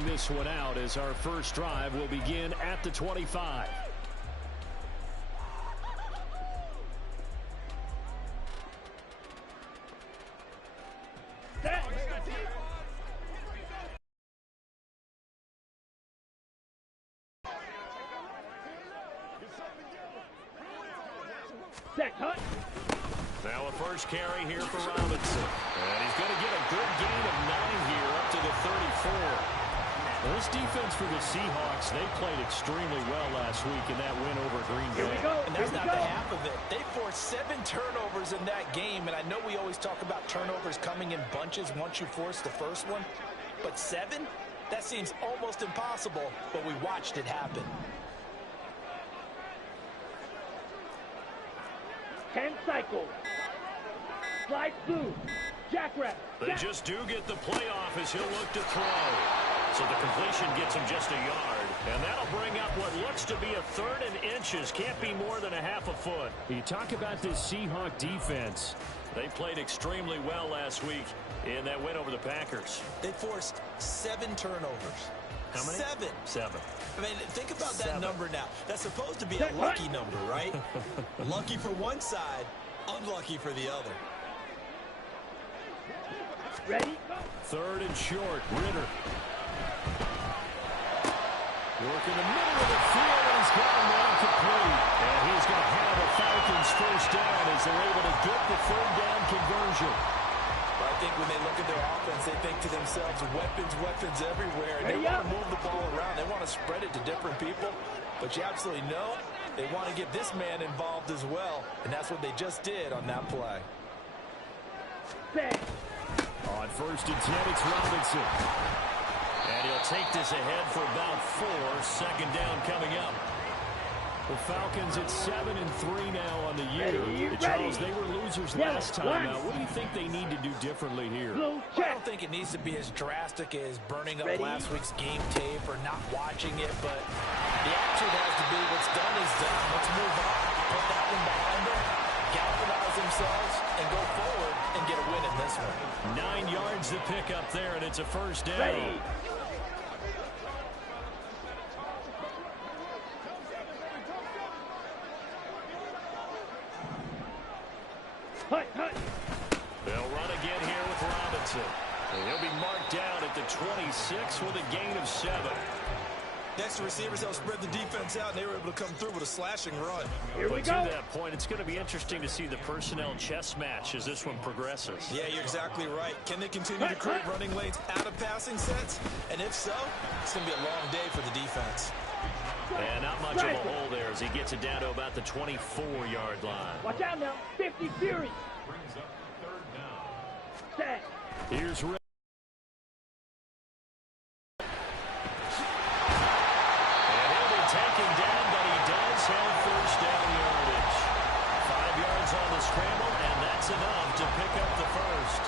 starting this one out as our first drive will begin at the 25. Now a first carry here for Robinson. And he's going to get a good gain of 9 here up to the 34. Well, this defense for the Seahawks, they played extremely well last week in that win over Green Bay. And that's not the half of it. They forced 7 turnovers in that game. And I know we always talk about turnovers coming in bunches once you force the first one. But 7? That seems almost impossible. But we watched it happen. 10 cycles. Slide through. Jackrabbit. They just do get the playoff as he'll look to throw. So the completion gets him just a yard. And that'll bring up what looks to be a 3rd and inches. Can't be more than a half a foot. You talk about this Seahawk defense. They played extremely well last week in that win over the Packers. They forced 7 turnovers. How many? 7. I mean, think about that 7. number now. That's supposed to be a lucky number, right? Lucky for one side, unlucky for the other. Ready? 3rd and short. Ritter. Working the middle of the field, and he's got him incomplete. And he's going to have a Falcons first down as they're able to get the 3rd down conversion. I think when they look at their offense, they think to themselves, weapons everywhere. And they want to move the ball around. They want to spread it to different people. But you absolutely know they want to get this man involved as well. And that's what they just did on that play. On 1st and 10, it's Robinson. And he'll take this ahead for about 4. 2nd down coming up. The Falcons at 7-3 now on the year. Charles, they were losers last time out. What do you think they need to do differently here? I don't think it needs to be as drastic as burning up last week's game tape or not watching it, but the attitude has to be what's done is done. Let's move on. Put that one behind them, galvanize themselves, and go forward and get a win in this one. 9 yards to pick up there, and it's a first down. They'll run again here with Robinson. And he'll be marked down at the 26 with a gain of 7. Next, the receivers helped spread the defense out, and they were able to come through with a slashing run. But to that point, it's going to be interesting to see the personnel chess match as this one progresses. Yeah, you're exactly right. Can they continue to create running lanes out of passing sets? And if so, it's going to be a long day for the defense. And not much of a hole there as he gets it down to about the 24-yard line. Watch out now. 50 Fury. Set. Here's Ray. And he'll be taken down, but he does have first down yardage. 5 yards on the scramble, and that's enough to pick up the first.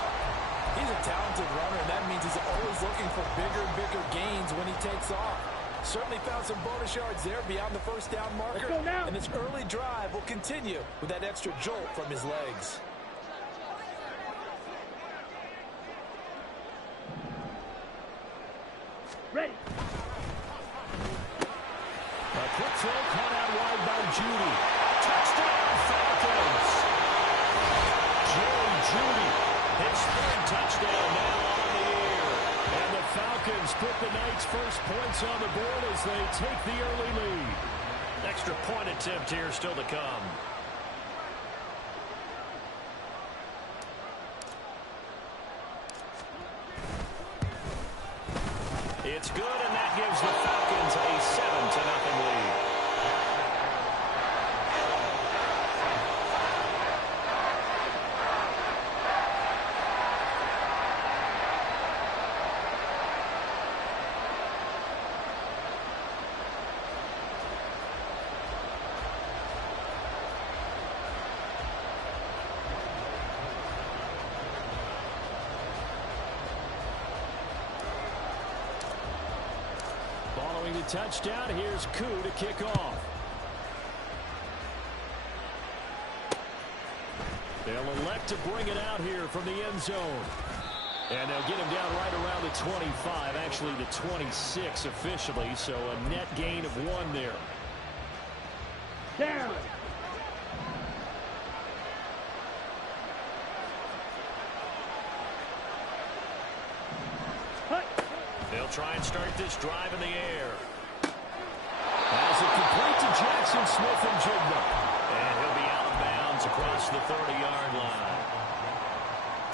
He's a talented runner, and that means he's always looking for bigger and bigger gains when he takes off. Certainly found some bonus yards there beyond the first down marker. And this early drive will continue with that extra jolt from his legs. Ready. A quick throw caught out wide by Judy. Touchdown Falcons. Jerry Judy, his 3rd touchdown now on the year. And the Falcons put the Knights' first points on the board as they take the early lead. Extra point attempt here still to come. It's good, and that gives the Falcons a 7-0 lead. Following the touchdown, here's Koo to kick off. They'll elect to bring it out here from the end zone. And they'll get him down right around the 25, actually the 26 officially, so a net gain of 1 there. Down. They'll try and start this drive in the air. As it complete to Jackson Smith-Njigba. And he'll be out of bounds across the 30-yard line.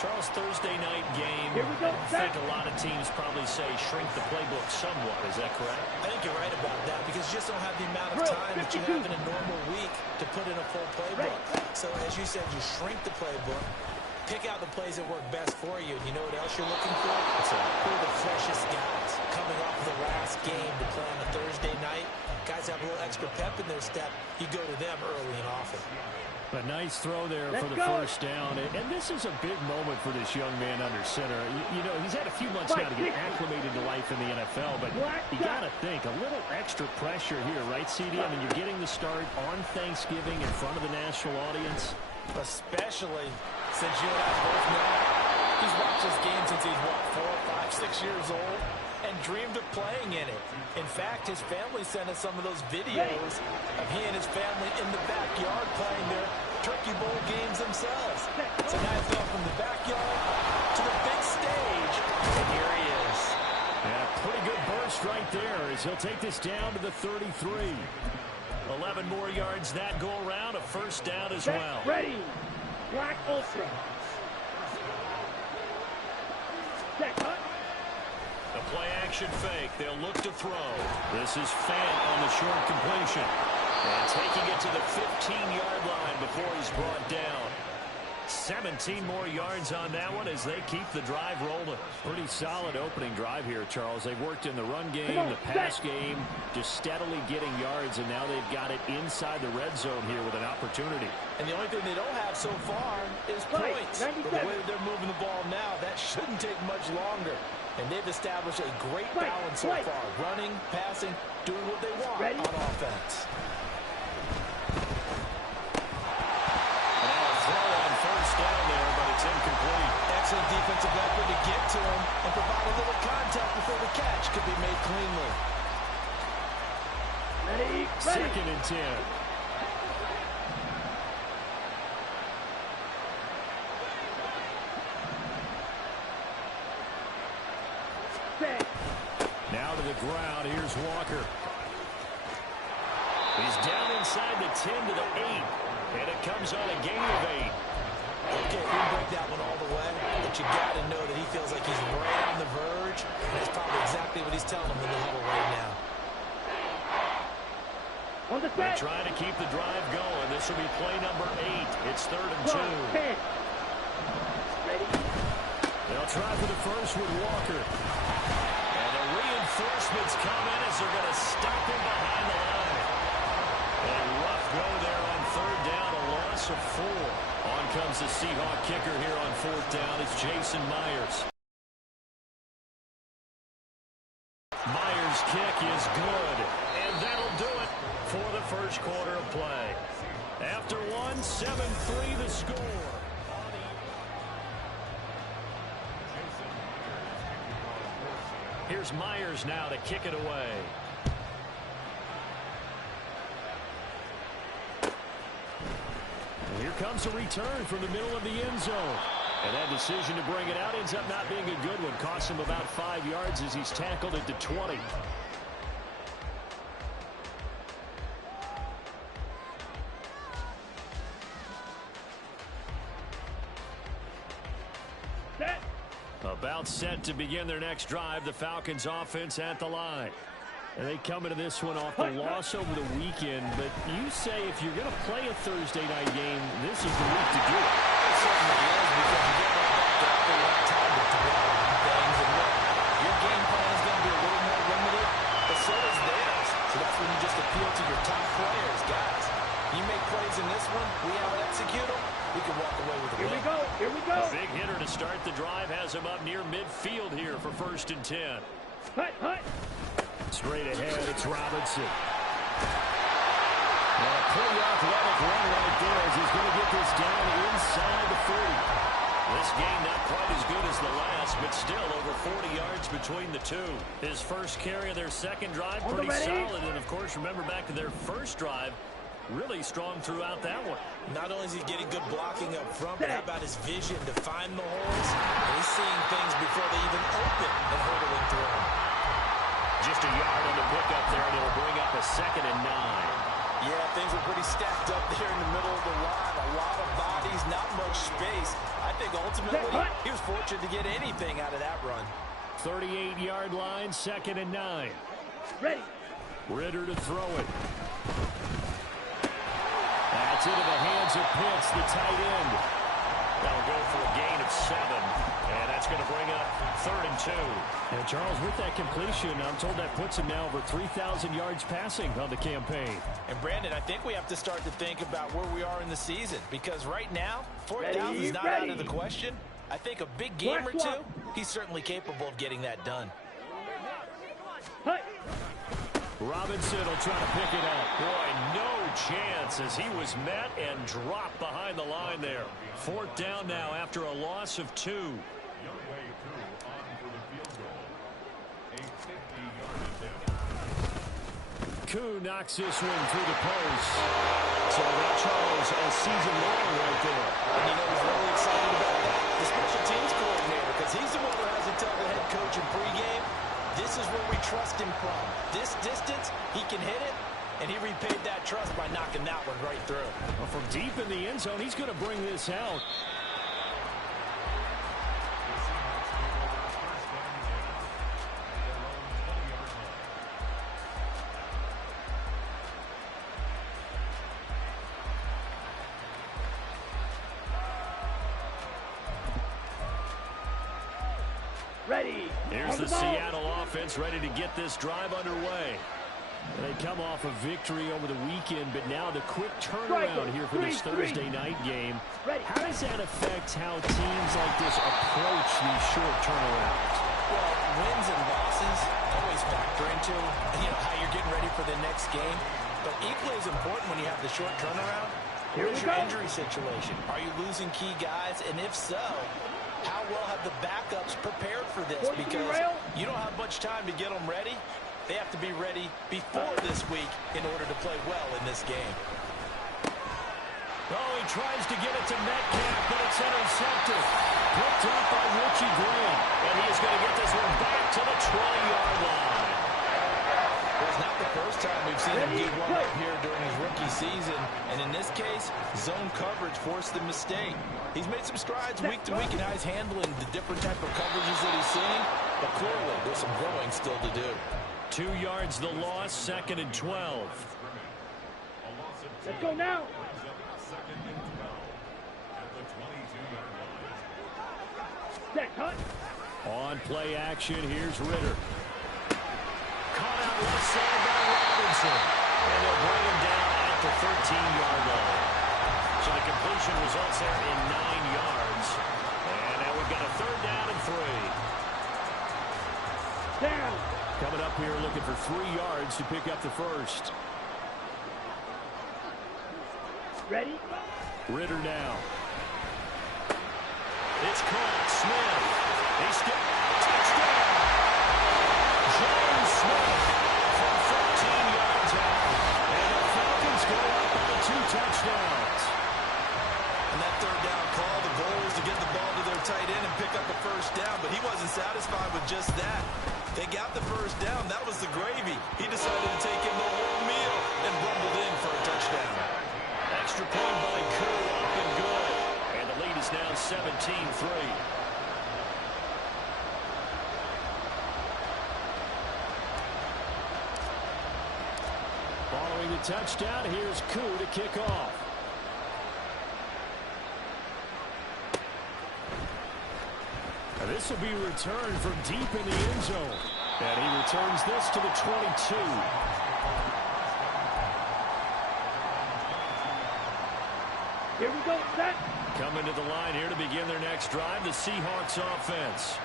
Charles, Thursday night game. Here we go. I think a lot of teams probably say shrink the playbook somewhat. Is that correct? I think you're right about that because you just don't have the amount of time that you have in a normal week to put in a full playbook. So as you said, you shrink the playbook, pick out the plays that work best for you. And you know what else you're looking for? Who are the freshest guys coming off the last game to play on a Thursday night? Guys have a little extra pep in their step. You go to them early and often. A nice throw there for the first down. And this is a big moment for this young man under center. You know, he's had a few months now to get acclimated to life in the NFL, but you got to think, a little extra pressure here, right, CD? I mean, you're getting the start on Thanksgiving in front of the national audience. Especially since you and I both know he's watched this game since he's, what, 4, 5, 6 years old and dreamed of playing in it. In fact, his family sent us some of those videos of he and his family in the backyard playing their Turkey Bowl games themselves. So now he's going from the backyard to the big stage, and here he is. Yeah, pretty good burst right there as he'll take this down to the 33. 11 more yards that go around, a first down as well. Ready. Black Ultra. Set, cut. A play-action fake. They'll look to throw. This is Fant on the short completion. And taking it to the 15-yard line before he's brought down. 17 more yards on that one as they keep the drive rolling. Pretty solid opening drive here, Charles. They've worked in the run game, the pass game, just steadily getting yards, and now they've got it inside the red zone here with an opportunity. And the only thing they don't have so far is points. But the way that they're moving the ball now, that shouldn't take much longer. And they've established a great balance so far. Running, passing, doing what they want on offense. Excellent defensive effort to get to him and provide a little contact before the catch could be made cleanly. Ready. Second and 10. Now to the ground. Here's Walker. He's down inside the 10 to the 8. And it comes on a gain of 8. Okay, we break that one all the way, but you got to know that he feels like he's right on the verge, and that's probably exactly what he's telling him in the huddle right now. On the They're trying to keep the drive going. This will be play number 8. It's 3rd and 2. Ready. They'll try for the first with Walker. And the reinforcements come in as they're going to stop him behind the line. A rough go there on 3rd down, a loss of 4. On comes the Seahawk kicker here on 4th down. It's Jason Myers. Myers' kick is good. And that'll do it for the first quarter of play. After 1, 7-3 the score. Here's Myers now to kick it away. Here comes a return from the middle of the end zone. And that decision to bring it out ends up not being a good one. Costs him about 5 yards as he's tackled at the 20. Set. About set to begin their next drive. The Falcons offense at the line. And they come into this one off the loss over the weekend. But you say if you're going to play a Thursday night game, this is the week to do it. It certainly is because you get right back out there, you have time to dwell on things. And look, your game plan is going to be a little more limited, but so is theirs. So that's when you just appeal to your top players, guys. You make plays in this one, we have to execute them, we can walk away with a win. Here we go. A big hitter to start the drive has him up near midfield here for 1st and 10. Hut. Straight ahead, it's Robinson. And a pretty athletic run right there as he's going to get this down inside the 40. This game not quite as good as the last, but still over 40 yards between the two. His first carry of their second drive, pretty solid. And, of course, remember back to their first drive, really strong throughout that one. Not only is he getting good blocking up front, but how about his vision to find the holes? And he's seeing things before they even open and hurdling through them. Just a yard on the pickup there, and it'll bring up a 2nd and 9. Yeah, things were pretty stacked up there in the middle of the line. A lot of bodies, not much space. I think ultimately he was fortunate to get anything out of that run. 38-yard line, 2nd and 9. Ready. Ritter to throw it. That's into the hands of Pitts, the tight end. That'll go for a gain of 7. And that's going to bring up 3rd and 2. And Charles, with that completion, I'm told that puts him now over 3,000 yards passing on the campaign. And Brandon, I think we have to start to think about where we are in the season, because right now, 4th down is not out of the question. I think a big game or two, he's certainly capable of getting that done. Robinson will try to pick it up. Boy, no chance as he was met and dropped behind the line there. 4th down now after a loss of 2. Koo knocks this one through the post. So that, Charles, a season long right there. And you know he's really excited about that, the special teams coordinator, because he's the one who has to tell the head coach in pregame, this is where we trust him from. This distance, he can hit it, and he repaid that trust by knocking that one right through. Well, from deep in the end zone, he's going to bring this out. Ready. Here's the Seattle offense ready to get this drive underway. They come off a victory over the weekend, but now the quick turnaround here for this Thursday night game. How does that affect how teams like this approach these short turnarounds? Well, wins and losses always factor into how you're getting ready for the next game. But equally as important when you have the short turnaround, where's your injury situation? Are you losing key guys? And if so, how well have the backups prepared for this? Because you don't have much time to get them ready. They have to be ready before this week in order to play well in this game. Oh, he tries to get it to Metcalf, but it's intercepted. Picked up by Richie Grant. And he is going to get this one back to the 20-yard line. Well, it's not the first time we've seen him get one up here during his rookie season. And in this case, zone coverage forced the mistake. He's made some strides week to week in how he's handling the different type of coverages that he's seeing. But clearly, there's some growing still to do. 2 yards the loss, 2nd and 12. Let's go now. Set, cut. On play action, here's Ritter. Caught out left side by Robinson. And they'll bring him down at the 13-yard line. So the completion results there in 9 yards. And now we've got a 3rd down and 3. Down. Coming up here looking for 3 yards to pick up the first. Ready? Ritter now. It's caught. Smith. He skipped. Touchdown. James Smith from 14 yards out. And the Falcons go up by 2 touchdowns. And that 3rd down call, the goal was to get the ball to their tight end and pick up a first down, but he wasn't satisfied with just that. They got the first down. That was the gravy. He decided to take in the whole meal and rumbled in for a touchdown. Extra point by Koo, up and good. And the lead is now 17-3. Following the touchdown, here's Koo to kick off. And this will be returned from deep in the end zone. And he returns this to the 22. Here we go, set. Coming to the line here to begin their next drive, the Seahawks offense.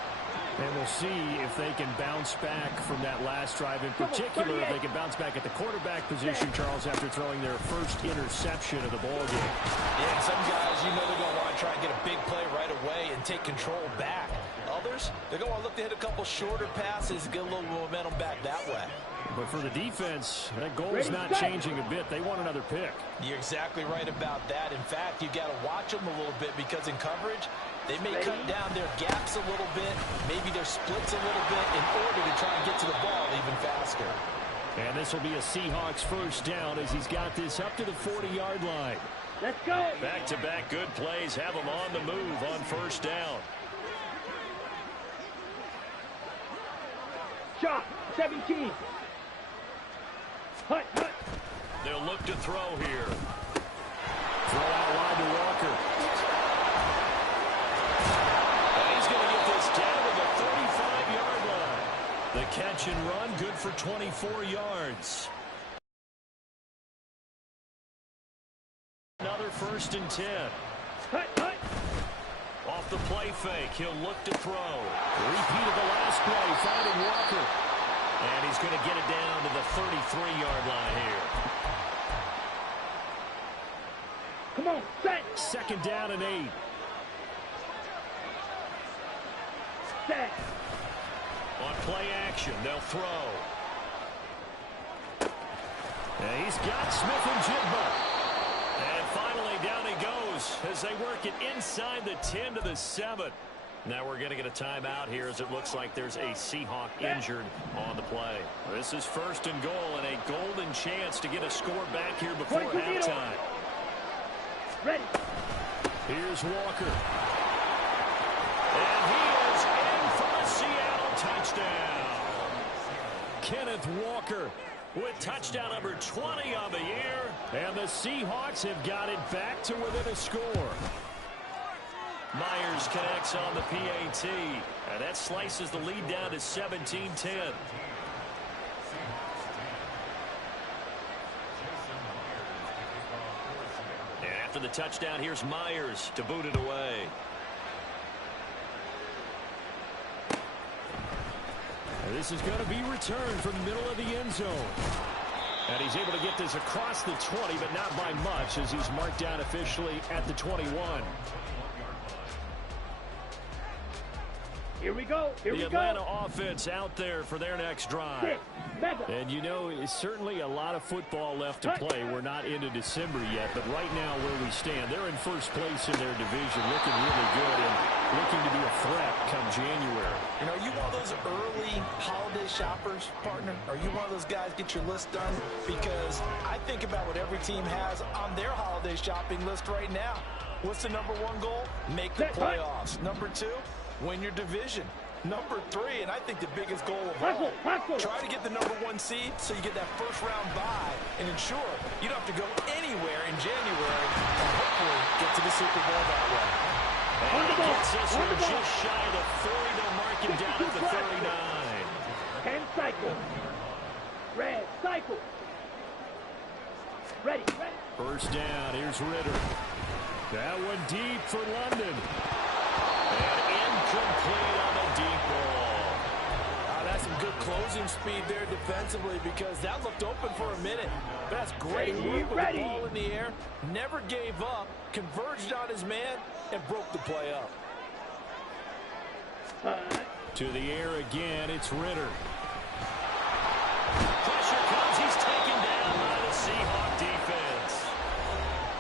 And we'll see if they can bounce back from that last drive, in particular if they can bounce back at the quarterback position, Charles, after throwing their first interception of the ballgame. Yeah, some guys, you know they're going to want to try and get a big play right away and take control back. Others, they're going to want to look to hit a couple shorter passes, get a little momentum back that way. But for the defense, that goal is not changing a bit. They want another pick. You're exactly right about that. In fact, you've got to watch them a little bit because in coverage, they may cut down their gaps a little bit, maybe their splits a little bit in order to try and get to the ball even faster. And this will be a Seahawks first down as he's got this up to the 40-yard line. Let's go. Back-to-back good plays have him on the move on first down. Shot, 17. Hut. They'll look to throw here. Throw out wide to Walker. And he's going to get this down to the 35-yard line. The catch and run, good for 24 yards. Another 1st and 10. Hut. Off the play fake, he'll look to throw. Repeat of the last play, finding Walker. And he's going to get it down to the 33-yard line here. Come on, set. 2nd down and 8. Set. On play action, they'll throw. And he's got Smith and Jigba. And finally down he goes as they work it inside the 10 to the 7. Now we're going to get a timeout here as it looks like there's a Seahawk injured on the play. This is 1st and goal and a golden chance to get a score back here before halftime. Ready. Here's Walker. And he is in for a Seattle touchdown. Kenneth Walker with touchdown number 20 on the year. And the Seahawks have got it back to within a score. Myers connects on the PAT, and that slices the lead down to 17-10. And after the touchdown, here's Myers to boot it away. And this is going to be returned from the middle of the end zone. And he's able to get this across the 20, but not by much as he's marked down officially at the 21. Here we go. The Atlanta offense out there for their next drive. And you know, it's certainly a lot of football left to play. We're not into December yet, but right now where we stand, they're in first place in their division, looking really good and looking to be a threat come January. You know, are you one of those early holiday shoppers, partner? Are you one of those guys get your list done? Because I think about what every team has on their holiday shopping list right now. What's the number 1 goal? Make the playoffs. Number 2, win your division. Number 3, and I think the biggest goal of all, try to get the number 1 seed so you get that first round bye and ensure you don't have to go anywhere in January and hopefully get to the Super Bowl that way. And he gets us from just shy of the 40. They'll mark him down at the 39. 10 cycle. Red cycle. Ready. First down, here's Ritter. That one deep for London. And incomplete on the deep ball. That's some good closing speed there defensively because that looked open for a minute. But that's great work with the ball in the air. Never gave up, converged on his man, and broke the play up. To the air again, it's Ritter. Pressure comes, he's taken down by the Seahawk defense.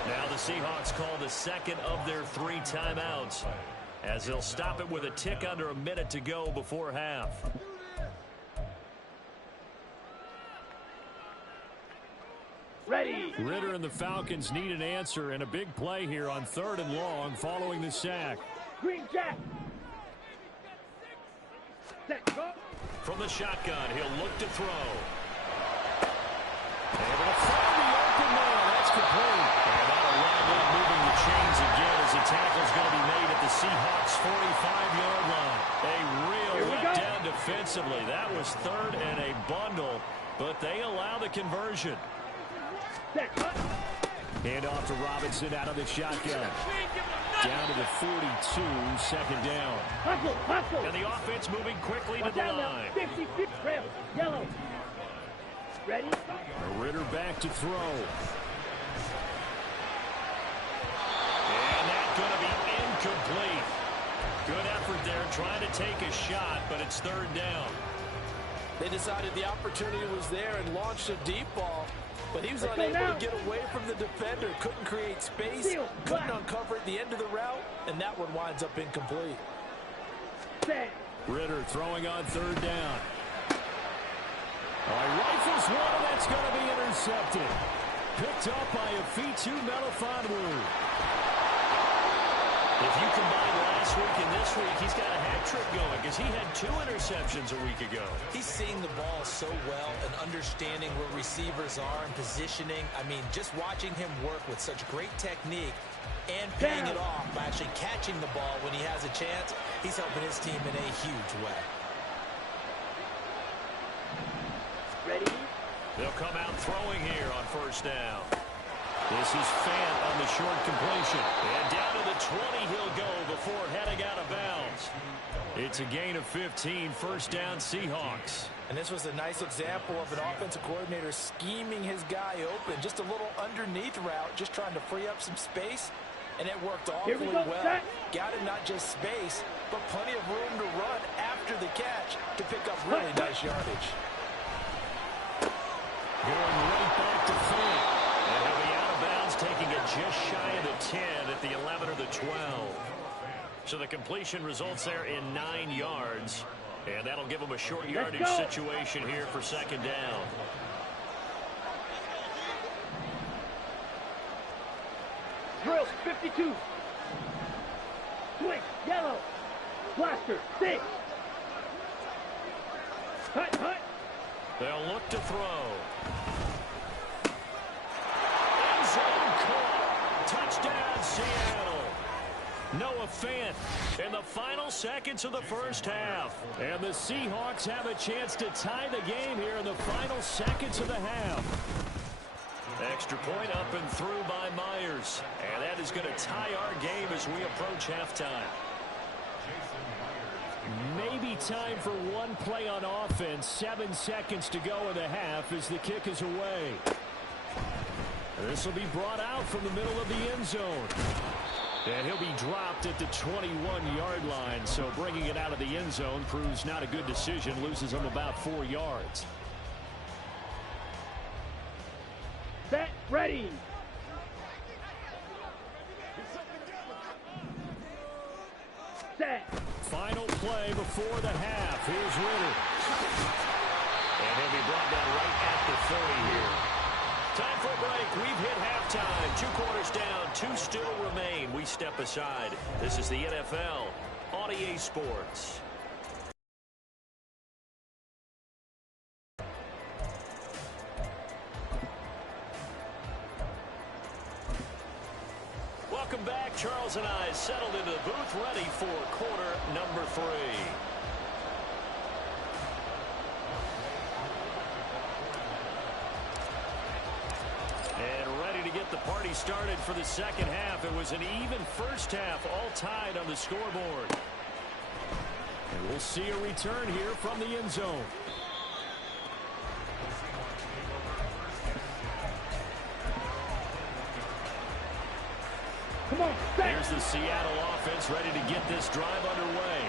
Now the Seahawks call the second of their 3 timeouts, as they'll stop it with a tick under a minute to go before half. Ready. Ritter and the Falcons need an answer and a big play here on 3rd and long following the sack. Green Jack. Set, go. From the shotgun, he'll look to throw. Able to find the open man. That's complete. And that'll wind up moving the chains again as the tackle's going to be made at the Seahawks' 45-yard line. A real letdown defensively. That was 3rd and a bundle, but they allow the conversion. Set, cut. Hand off to Robinson out of the shotgun. Down to the 42, second down. Hustle, hustle. And the offense moving quickly to Watch the out now. line. 50, 50, red, yellow. Ready? Ritter back to throw. And that's going to be incomplete. Good effort there, trying to take a shot, but it's third down. They decided the opportunity was there and launched a deep ball, but he was Let's go unable now. to get away from the defender, couldn't create space, Seal, couldn't black. uncover at the end of the route, and that one winds up incomplete. Set. Ritter throwing on third down. Rifles one, and that's going to be intercepted. Picked up by a Fitu Melifonwu. If you combine last week and this week, he's got a hat trick going because he had 2 interceptions a week ago. He's seeing the ball so well and understanding where receivers are and positioning. I mean, just watching him work with such great technique and paying it off by actually catching the ball when he has a chance, he's helping his team in a huge way. Ready? They'll come out throwing here on first down. This is Fant on the short completion. And down to the 20 he'll go before heading out of bounds. It's a gain of 15, first down Seahawks. And this was a nice example of an offensive coordinator scheming his guy open. Just a little underneath route, just trying to free up some space. And it worked awfully go, well. set. Got him not just space, but plenty of room to run after the catch to pick up really nice yardage. Going right back to Fant. And he'll be out of bounds, taking it just shy of the 10 at the 11 or the 12. So the completion results there in 9 yards. And that'll give him a short yardage situation here for second down. Drill, 52. Swing, yellow. Blaster, 6. Hut, hut. They'll look to throw. End zone caught. Touchdown, Seattle. Noah Fant in the final seconds of the first half. And the Seahawks have a chance to tie the game here in the final seconds of the half. Extra point up and through by Myers. And that is going to tie our game as we approach halftime. Maybe time for one play on offense. 7 seconds to go in the half as the kick is away. This will be brought out from the middle of the end zone. And he'll be dropped at the 21-yard line. So bringing it out of the end zone proves not a good decision. Loses him about 4 yards. Set, ready. Set. Final play before the half. Here's Ritter. And he'll be brought down right at the 30 here. Time for a break. We've hit halftime. 2 quarters down. 2 still remain. We step aside. This is the NFL on EA Sports. Welcome back. Charles and I settled into the booth, ready for quarter number 3. And ready to get the party started for the second half. It was an even first half, all tied on the scoreboard. And we'll see a return here from the end zone. Come on, set. Here's the Seattle offense ready to get this drive underway.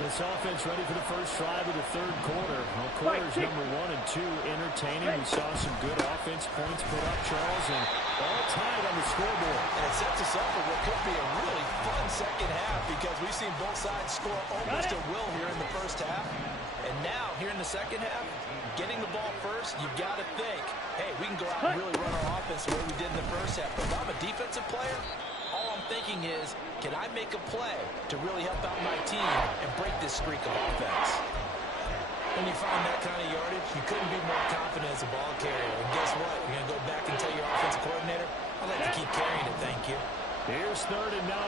This offense ready for the first drive of the third quarter. Well, quarters number 1 and 2 entertaining. We saw some good offense points put up, Charles, and all tied on the scoreboard. And it sets us up for what could be a really fun second half because we've seen both sides score almost at will here in the first half. And now, here in the second half, getting the ball first, you've got to think, hey, we can go out and really run our offense the way we did in the first half. But if I'm a defensive player, all I'm thinking is, can I make a play to really help out my team and break this streak of offense? When you find that kind of yardage, you couldn't be more confident as a ball carrier. And guess what? You're going to go back and tell your offensive coordinator, I'd like to keep carrying it, thank you. Here's 3rd and 9.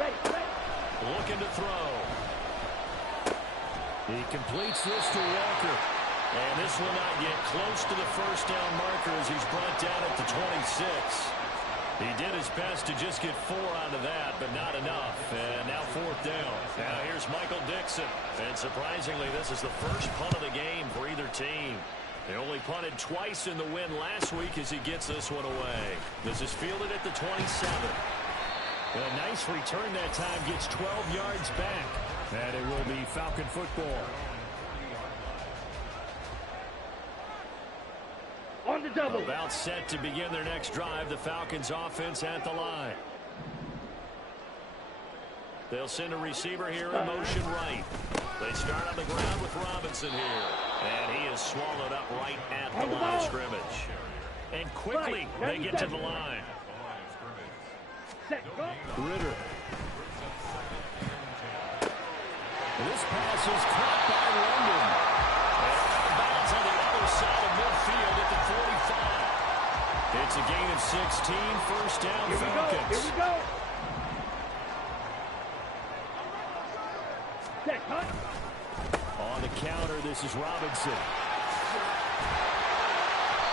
Ready, ready. Looking to throw. He completes this to Walker. And this will not get close to the first down marker as he's brought down at the 26. He did his best to just get 4 out of that, but not enough. And now 4th down. Now here's Michael Dixon. And surprisingly, this is the first punt of the game for either team. They only punted twice in the win last week as he gets this one away. This is fielded at the 27. A nice return that time, gets 12 yards back. And it will be Falcon football. On the double. About set to begin their next drive. The Falcons offense at the line. They'll send a receiver here in motion right. They start on the ground with Robinson here. And he is swallowed up right at the line of scrimmage. And quickly they get to the line. Ritter. This pass is caught by London. And out of bounds on the other side of midfield at the 45. It's a gain of 16, first down Falcons. Here we go. Set, cut. On the counter, this is Robinson.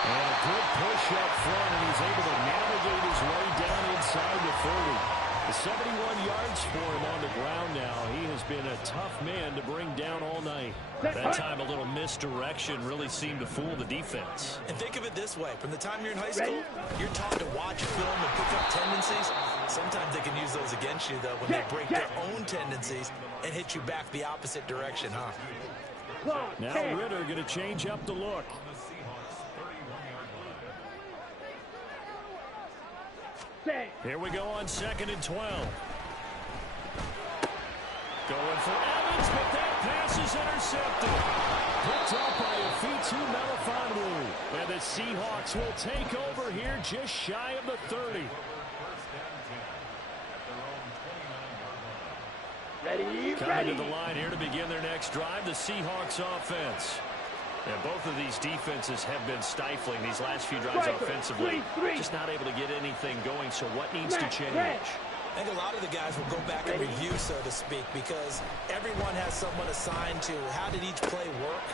And a good push up front, and he's able to navigate his way down inside the 30. 71 yards for him on the ground now. He has been a tough man to bring down all night. That time a little misdirection really seemed to fool the defense. And think of it this way. From the time you're in high school, you're taught to watch film and pick up tendencies. Sometimes they can use those against you, though, when they break their own tendencies and hit you back the opposite direction, huh? Now Ritter going to change up the look. Here we go on 2nd and 12. Going for Evans, but that pass is intercepted. Picked up by Afitu Melifonwu. And the Seahawks will take over here just shy of the 30. Coming to the line here to begin their next drive, the Seahawks offense. And both of these defenses have been stifling these last few drives offensively. Just not able to get anything going, so what needs to change? I think a lot of the guys will go back and review, so to speak, because everyone has someone assigned to how did each play work.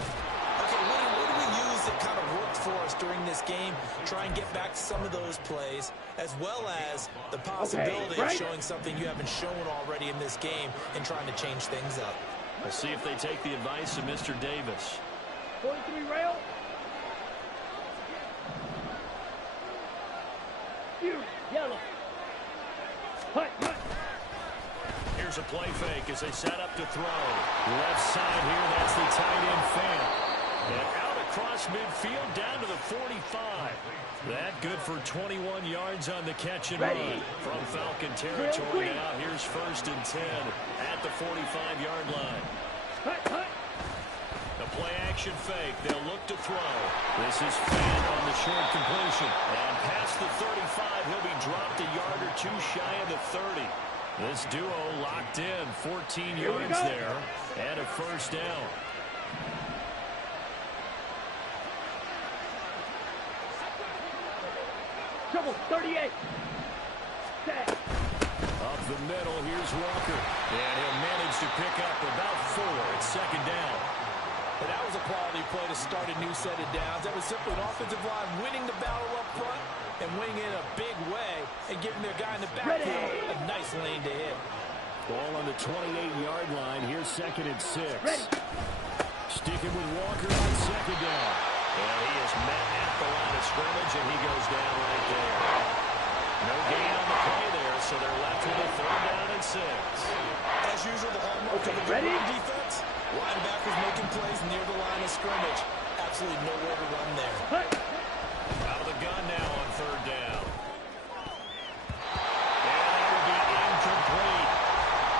Okay, what do we use that kind of worked for us during this game? Try and get back to some of those plays, as well as the possibility of showing something you haven't shown already in this game and trying to change things up. We'll see if they take the advice of Mr. Davis. 43 rail. Yellow. Hut. Here's a play fake as they set up to throw. Left side here, that's the tight end fan. And out across midfield down to the 45. That good for 21 yards on the catch and run from Falcon territory. Now here's 1st and 10 at the 45-yard line. Hut. The play-action fake. They'll look to throw. This is Fan on the short completion. And past the 35, he'll be dropped a yard or two shy of the 30. This duo locked in. 14 yards there. And a first down. Trouble, 38. Set. Up the middle, here's Walker. And he'll manage to pick up about 4. It's 2nd down. But that was a quality play to start a new set of downs. That was simply an offensive line winning the battle up front and winning in a big way and giving their guy in the backfield a nice lane to hit. Ball on the 28-yard line. Here's 2nd and 6. Sticking with Walker on 2nd down. And he is met at the line of scrimmage, and he goes down right there. No gain on the play there, so they're left with a 3rd down and 6. As usual, the hallmark of a good run defense. Linebackers making plays near the line of scrimmage. Absolutely nowhere to run there. Out of the gun now on 3rd down. And that will be incomplete.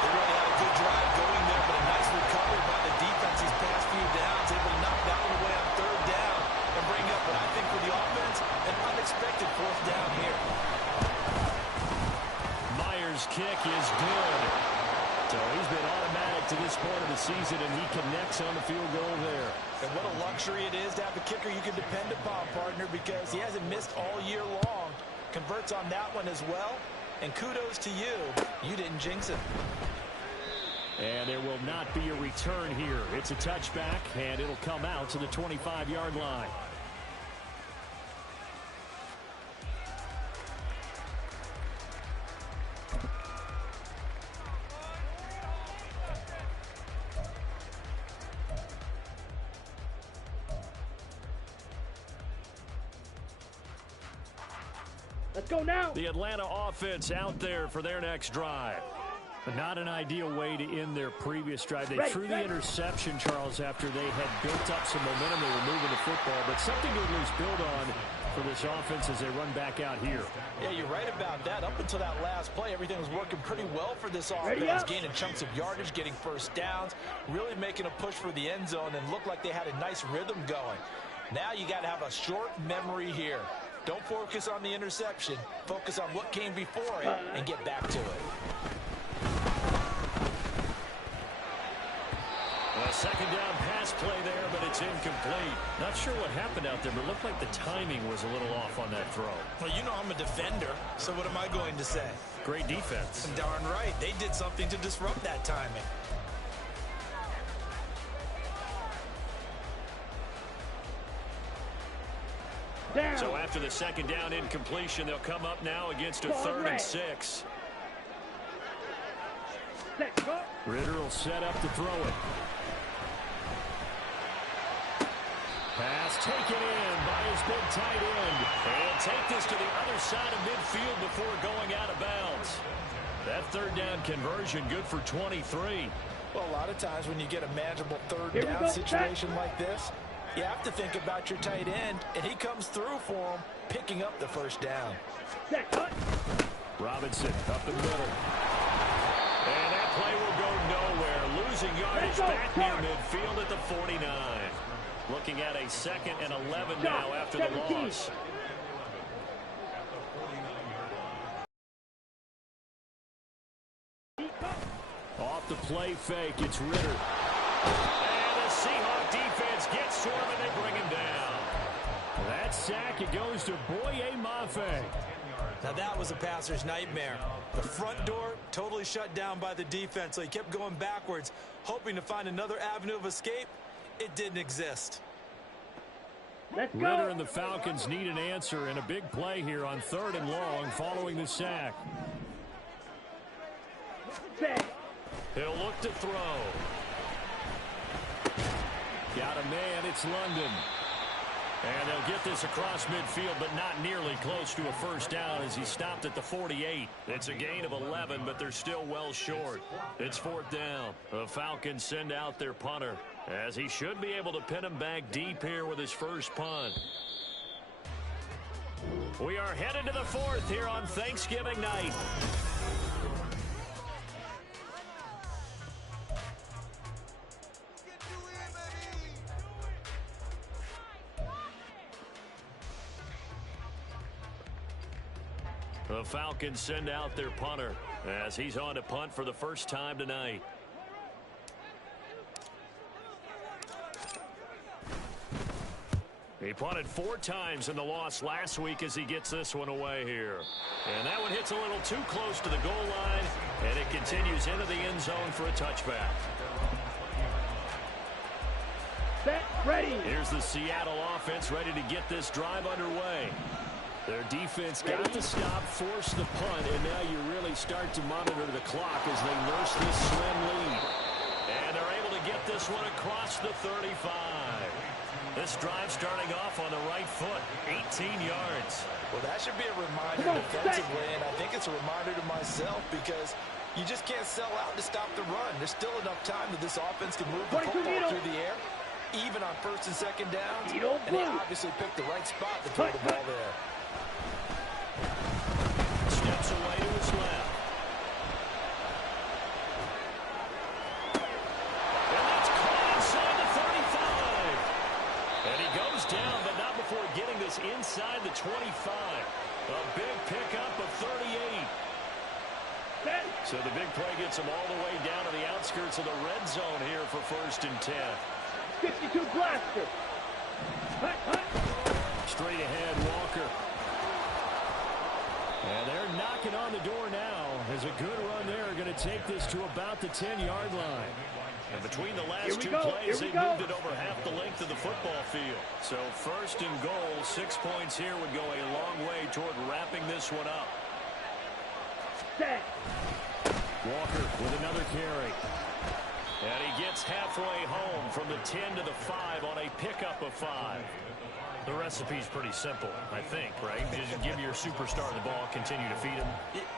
They really had a good drive going there, but a nice recovery by the defense these past few downs. Able to knock that one away on 3rd down and bring up what I think for the offense, an unexpected 4th down here. Myers' kick is good. So he's been automatic to this point of the season, and he connects on the field goal there. And what a luxury it is to have a kicker you can depend upon, partner, because he hasn't missed all year long. Converts on that one as well. And kudos to you. You didn't jinx it. And there will not be a return here. It's a touchback, and it'll come out to the 25-yard line. Let's go now. The Atlanta offense out there for their next drive. But not an ideal way to end their previous drive. They threw the interception, Charles, after they had built up some momentum. They were moving the football, but something to at least build on for this offense as they run back out here. Yeah, you're right about that. Up until that last play, everything was working pretty well for this offense, gaining chunks of yardage, getting first downs, really making a push for the end zone, and looked like they had a nice rhythm going. Now you got to have a short memory here. Don't focus on the interception. Focus on what came before it and get back to it. A second down pass play there, but it's incomplete. Not sure what happened out there, but it looked like the timing was a little off on that throw. Well, you know I'm a defender, so what am I going to say? Great defense. Darn right. They did something to disrupt that timing. Down. So after the second down incompletion, they'll come up now against a 3rd and 6. Ritter will set up to throw it. Pass taken in by his big tight end. And take this to the other side of midfield before going out of bounds. That 3rd down conversion good for 23. Well, a lot of times when you get a manageable 3rd down situation like this, you have to think about your tight end, and he comes through for him, picking up the 1st down. Robinson up the middle. And that play will go nowhere. Losing yardage back near midfield at the 49. Looking at a 2nd and 11 now after the loss. Off the play fake, it's Ritter. And the Seahawk defense gets to him and they bring him down. That sack, it goes to Boye Mafe. Now that was a passer's nightmare. The front door totally shut down by the defense, so he kept going backwards, hoping to find another avenue of escape. It didn't exist. Ritter and the Falcons need an answer, and a big play here on 3rd and long following the sack. He'll look to throw. Got a man, it's London. And they'll get this across midfield, but not nearly close to a 1st down as he stopped at the 48. It's a gain of 11, but they're still well short. It's 4th down. The Falcons send out their punter, as he should be able to pin him back deep here with his first punt. We are headed to the 4th here on Thanksgiving night. The Falcons send out their punter as he's on to punt for the first time tonight. He punted 4 times in the loss last week as he gets this one away here. And that one hits a little too close to the goal line, and it continues into the end zone for a touchback. Set, ready. Here's the Seattle offense ready to get this drive underway. Their defense got to stop, force the punt, and now you really start to monitor the clock as they nurse this slim lead. And they're able to get this one across the 35. This drive starting off on the right foot, 18 yards. Well, that should be a reminder defensively, and I think it's a reminder to myself because you just can't sell out to stop the run. There's still enough time that this offense can move the football through the air, even on 1st and 2nd downs, and they obviously picked the right spot to throw the ball there. Steps away to his left. And that's caught inside the 35. And he goes down, but not before getting this inside the 25. A big pickup of 38. So the big play gets him all the way down to the outskirts of the red zone here for 1st and 10. 52 blaster. Straight ahead, Walker. And they're knocking on the door now as a good run there. Going to take this to about the 10-yard line. And between the last two plays, they moved it over half the length of the football field. So first and goal, 6 points here would go a long way toward wrapping this one up. Set. Walker with another carry. And he gets halfway home from the 10 to the 5 on a pickup of 5. The recipe's pretty simple, I think, right? Just give your superstar the ball, continue to feed him.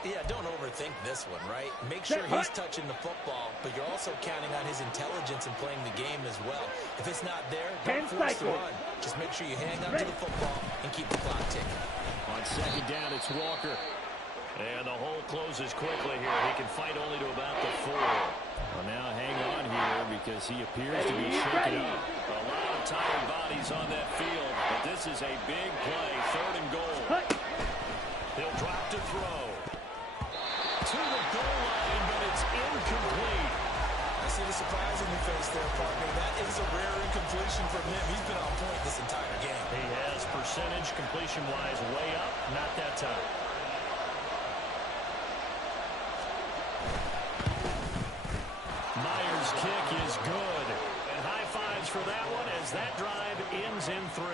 Yeah, don't overthink this one, right? Make sure he's touching the football, but you're also counting on his intelligence in playing the game as well. If it's not there, don't force the run. Just make sure you hang on to the football and keep the clock ticking. On second down, it's Walker. And the hole closes quickly here. He can fight only to about the 4. Well, now hang on here because he appears to be shaken up. A lot of tired bodies on that field, but this is a big play, 3rd and goal. He'll drop to throw. To the goal line, but it's incomplete. I see the surprise in your face there, partner. That is a rare incompletion from him. He's been on point this entire game. He has percentage completion-wise way up, not that time. Myers' kick is good. And high fives for that one as that drive ends in 3.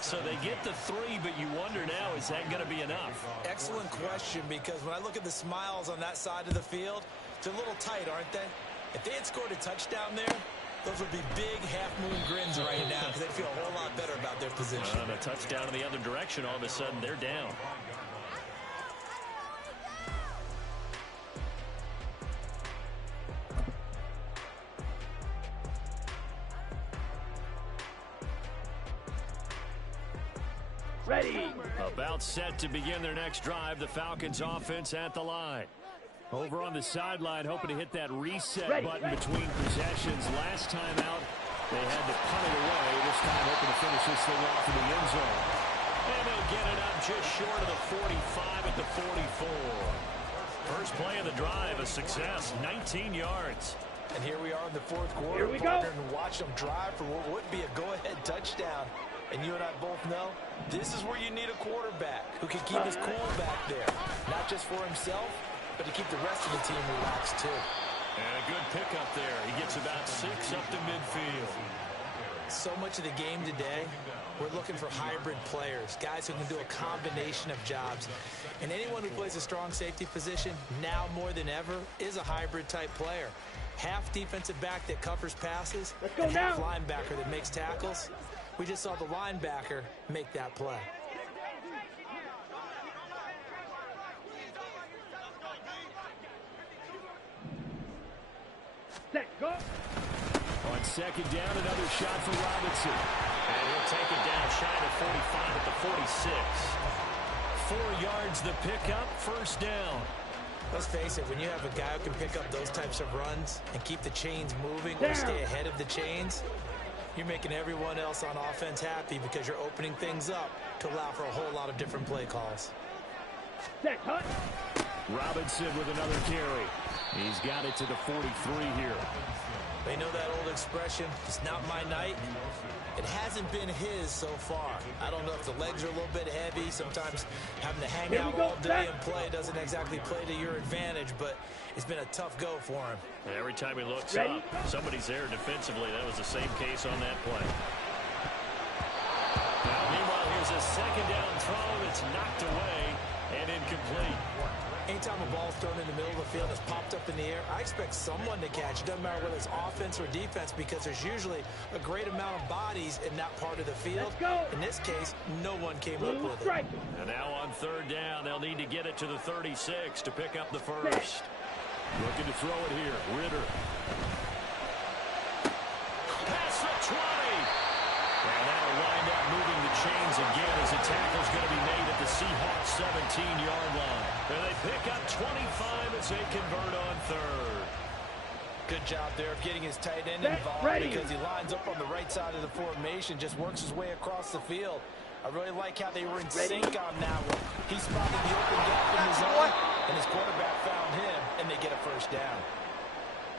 So they get the 3, but you wonder now, is that going to be enough? Excellent question, because when I look at the smiles on that side of the field, they're a little tight, aren't they? If they had scored a touchdown there, those would be big half-moon grins right now because they'd feel a whole lot better about their position. And a touchdown in the other direction, all of a sudden they're down. Ready. About set to begin their next drive. The Falcons offense at the line. Over on the sideline, hoping to hit that reset button between possessions. Last time out, they had to punt it away. This time hoping to finish this thing off in the end zone. And they'll get it up just short of the 45 at the 44. First play of the drive, a success, 19 yards. And here we are in the 4th quarter. Here we go. And watch them drive for what would be a go-ahead touchdown. And you and I both know this is where you need a quarterback who can keep his cool back there. Not just for himself, but to keep the rest of the team relaxed too. And a good pickup there. He gets about 6 up to midfield. So much of the game today, we're looking for hybrid players, guys who can do a combination of jobs. And anyone who plays a strong safety position, now more than ever, is a hybrid type player. Half defensive back that covers passes, and half linebacker that makes tackles. We just saw the linebacker make that play. Set, go. On second down, another shot for Robinson. And he'll take it down shy of 45 at the 46. 4 yards the pickup, first down. Let's face it, when you have a guy who can pick up those types of runs and keep the chains moving or stay ahead of the chains, you're making everyone else on offense happy because you're opening things up to allow for a whole lot of different play calls. Set, cut. Robinson with another carry. He's got it to the 43 here. They know that old expression, it's not my night. It hasn't been his so far. I don't know if the legs are a little bit heavy. Sometimes having to hang out all day and play doesn't exactly play to your advantage, but it's been a tough go for him. Every time he looks up, somebody's there defensively. That was the same case on that play. Now, meanwhile, here's a second down throw that's knocked away and incomplete. Anytime a ball's thrown in the middle of the field, it's popped up in the air, I expect someone to catch. It doesn't matter whether it's offense or defense because there's usually a great amount of bodies in that part of the field. In this case, no one came up with it. And now on third down, they'll need to get it to the 36 to pick up the first. Looking to throw it here. Ritter. Pass the 20. And that'll wind up moving the chains again as the tackle's going to be made at the Seahawks 17-yard line. And they pick up 25 as they convert on third. Good job there of getting his tight end involved because he lines up on the right side of the formation, just works his way across the field. I really like how they were in sync on that one. He spotted the open gap in his zone, and his quarterback found him, and they get a first down.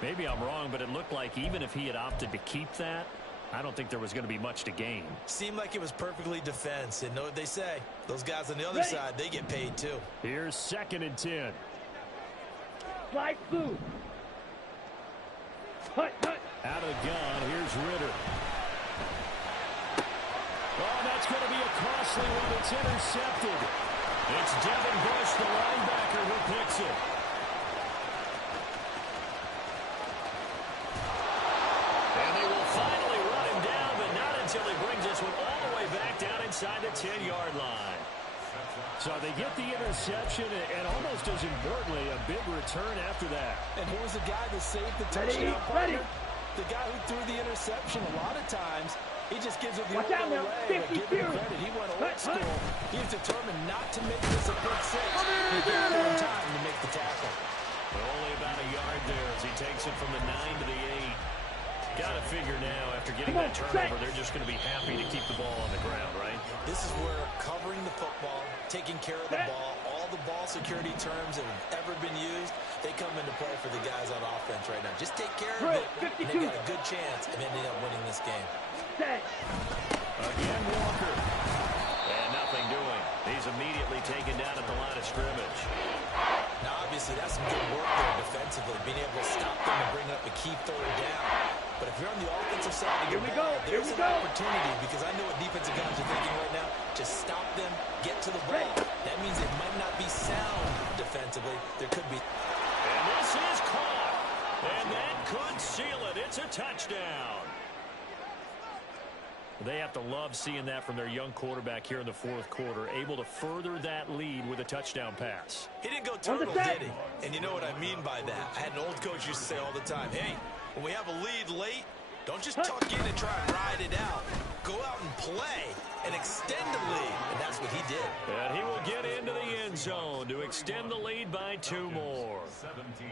Maybe I'm wrong, but it looked like even if he had opted to keep that, I don't think there was going to be much to gain. Seemed like it was perfectly defense, and know what they say. Those guys on the other side, they get paid too. Here's 2nd and 10. Slide through. Hut. Out of the gun, here's Ritter. Oh, that's going to be a costly one. It's intercepted. It's Devin Bush, the linebacker, who picks it. And they will finally run him down, but not until he brings this one all the way back down inside the 10-yard line. So they get the interception, and almost as importantly, a big return after that. And who was the guy that saved the touchdown partner? The guy who threw the interception. A lot of times, he just gives it the old leg, but give him credit. He went old school. He was determined not to make this a pick six. He got there in time to make the tackle. Only about a yard there as he takes it from the 9 to the 8. Got to figure now, after getting that turnover, they're just going to be happy to keep the ball on the ground, right? This is where covering the football, taking care of the ball, all the ball security terms that have ever been used, they come into play for the guys on offense right now. Just take care of it, and they got a good chance of ending up winning this game. Again, Walker. And nothing doing. He's immediately taken down at the line of scrimmage. Now, obviously, that's some good work there defensively, being able to stop them and bring up a key third down. But if you're on the offensive side of your ball, there's an opportunity, because I know what defensive guys are thinking right now. Just stop them, get to the ball. That means it might not be sound defensively. There could be. And this is caught. And that could seal it. It's a touchdown. They have to love seeing that from their young quarterback here in the fourth quarter, able to further that lead with a touchdown pass. He didn't go turtle, did he? And you know what I mean by that. I had an old coach used to say all the time, hey, when we have a lead late, don't just tuck in and try and ride it out. Go out and play and extend the lead. And that's what he did. And he will get into the end zone to extend the lead by 2 more. 17.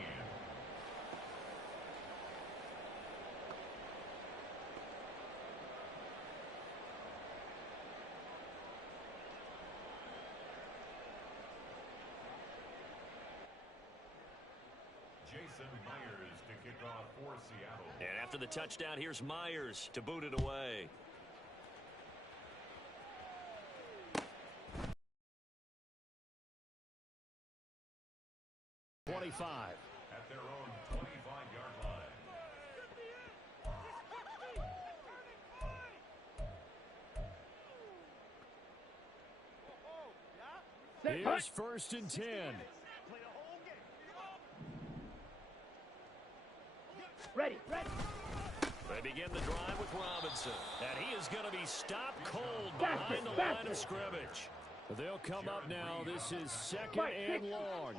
And after the touchdown, here's Myers to boot it away. At their own 25-yard line. Here's 1st and 10. Ready. They begin the drive with Robinson. And he is going to be stopped cold behind the line of scrimmage. They'll come up now. This is 2nd and long.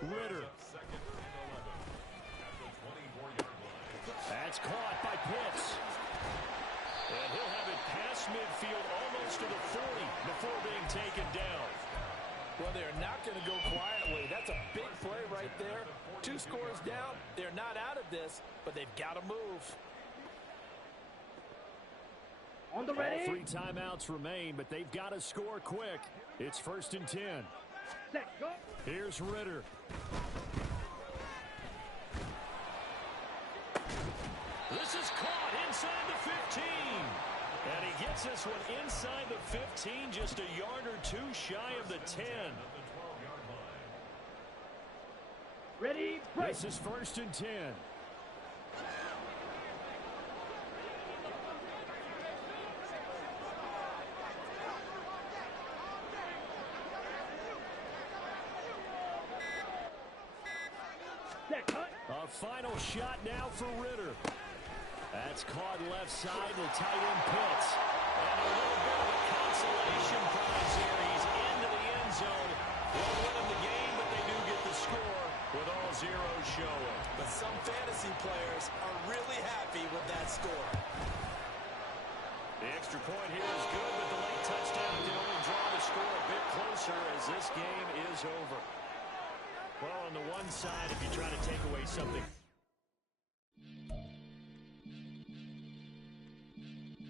Ritter. That's caught by Pitts. And he'll have it past midfield almost to the 40 before being taken down. Well, they're not going to go quietly. That's a big play right there. 2 scores down. They're not out of this, but they've got to move. On the ready. All 3 timeouts remain, but they've got to score quick. It's 1st and 10. Set, go. Here's Ritter. This is caught inside the 15. And he gets this one inside the 15, just a yard or 2 shy of the 10. Ready, break. This is 1st and 10. A final shot now for Ritter. That's caught left side, the tight end Pitts. And a little bit of a consolation prize here. He's into the end zone. Won't win them the game, but they do get the score with all zeros showing. But some fantasy players are really happy with that score. The extra point here is good, but the late touchdown can only draw the score a bit closer as this game is over. Well, on the one side, if you try to take away something